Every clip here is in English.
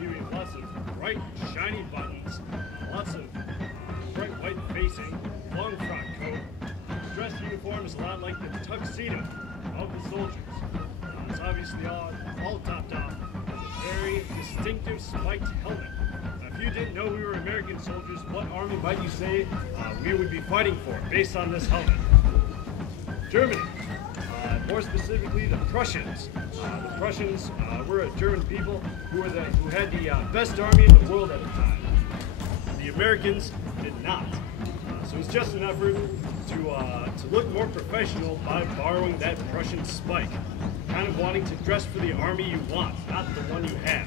see we have lots of bright, shiny buttons, lots of bright white facing, long frock coat. The dress uniform is a lot like the tuxedo of the soldiers. It's obviously all topped off with a very distinctive spiked helmet. Now, if you didn't know we were American soldiers, what army might you say we would be fighting for based on this helmet? Germany. More specifically, the Prussians. The Prussians were a German people who had the best army in the world at the time. The Americans did not. So it's just an effort to look more professional by borrowing that Prussian spike. Kind of wanting to dress for the army you want, not the one you have.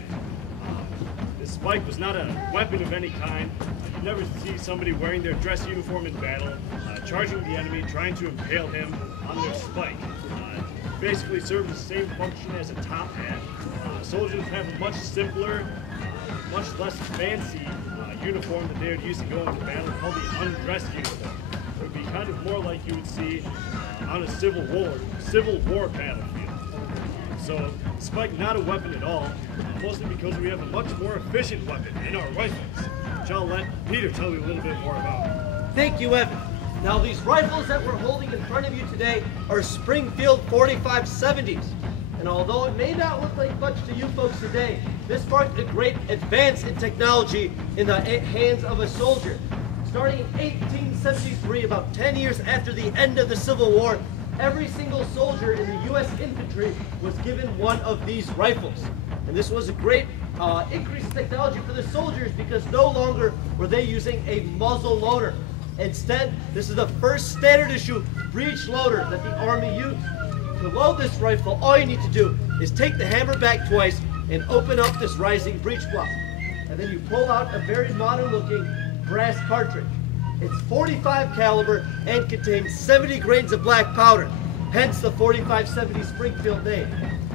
This spike was not a weapon of any kind. You never see somebody wearing their dress uniform in battle, charging the enemy, trying to impale him on their spike. Basically served the same function as a top hat. Soldiers have a much simpler, much less fancy uniform that they would use to go into battle called the undress uniform. It would be kind of more like you would see on a Civil War battlefield. So, spike not a weapon at all, mostly because we have a much more efficient weapon in our rifles, which I'll let Peter tell you a little bit more about. Thank you, Evan. Now, these rifles that we're holding in front of you today are Springfield 4570s. And although it may not look like much to you folks today, this marked a great advance in technology in the hands of a soldier. Starting in 1873, about 10 years after the end of the Civil War, every single soldier in the U.S. infantry was given one of these rifles. And this was a great increase in technology for the soldiers because no longer were they using a muzzle loader. Instead, this is the first standard issue breech loader that the Army used. To load this rifle, all you need to do is take the hammer back twice and open up this rising breech block. And then you pull out a very modern looking brass cartridge. It's 45 caliber and contains 70 grains of black powder, hence the 4570 Springfield name.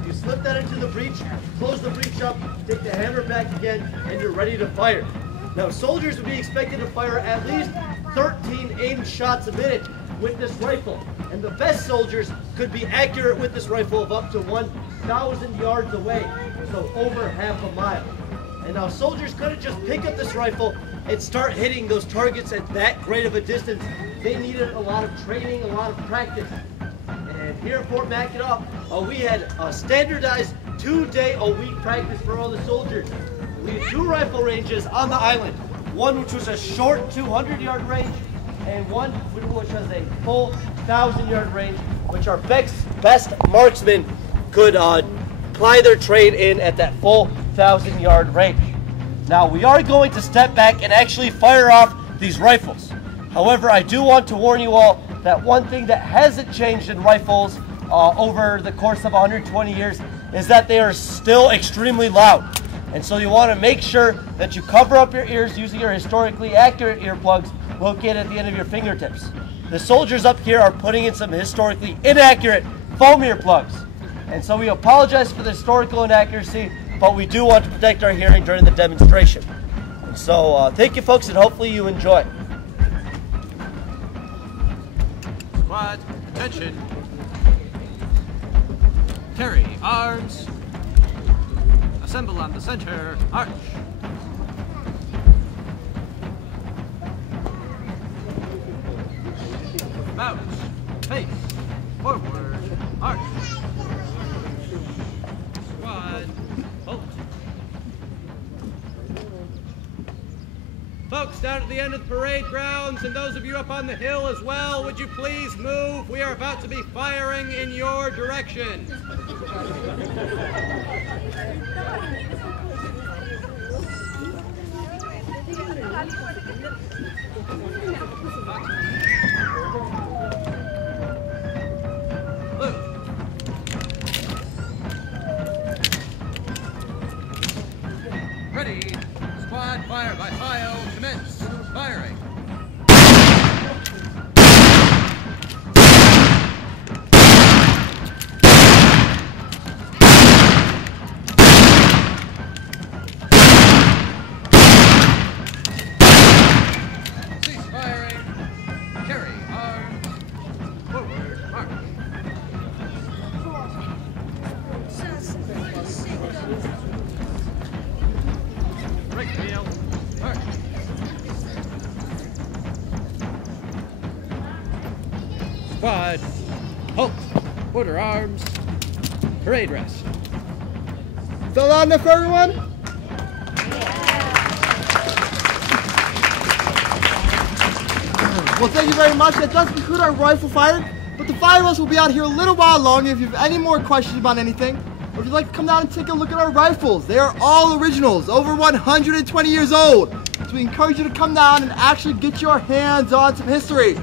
You slip that into the breech, close the breech up, take the hammer back again, and you're ready to fire. Now, soldiers would be expected to fire at least 13 aimed shots a minute with this rifle, and the best soldiers could be accurate with this rifle of up to 1,000 yards away, so over half a mile. And now soldiers couldn't just pick up this rifle and start hitting those targets at that great of a distance. They needed a lot of training, a lot of practice. And here at Fort Mackinac, we had a standardized 2-day-a-week practice for all the soldiers. We had 2 rifle ranges on the island, one which was a short 200-yard range, and one which has a full 1,000-yard range, which our best marksmen could ply their trade in at that full 1,000-yard range. Now, we are going to step back and actually fire off these rifles. However, I do want to warn you all that one thing that hasn't changed in rifles over the course of 120 years is that they are still extremely loud. And so you want to make sure that you cover up your ears using your historically accurate earplugs located at the end of your fingertips. The soldiers up here are putting in some historically inaccurate foam earplugs. And so we apologize for the historical inaccuracy, but we do want to protect our hearing during the demonstration. And so thank you folks, and hopefully you enjoy. Squad, attention. Carry arms. Assemble on the center, arch. Mount, face, forward, arch. Squad, halt. Folks down at the end of the parade grounds and those of you up on the hill as well, would you please move? We are about to be firing in your direction. Ready. Squad fire by file. Commence. Firing. Cease firing. Carry arms. Forward march. Break the wheel. March. Squad. Halt. Order arms. Parade rest. Is that loud enough for everyone? Well, thank you very much. That does conclude our rifle firing, but the 5 of us will be out here a little while longer if you have any more questions about anything, or if you'd like to come down and take a look at our rifles. They are all originals, over 120 years old. So we encourage you to come down and actually get your hands on some history.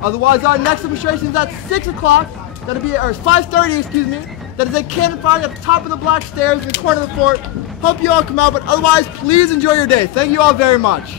Otherwise, our next demonstration is at 6 o'clock. That'll be, or 5:30, excuse me. That is a cannon fire at the top of the black stairs in the corner of the fort. Hope you all come out, but otherwise, please enjoy your day. Thank you all very much.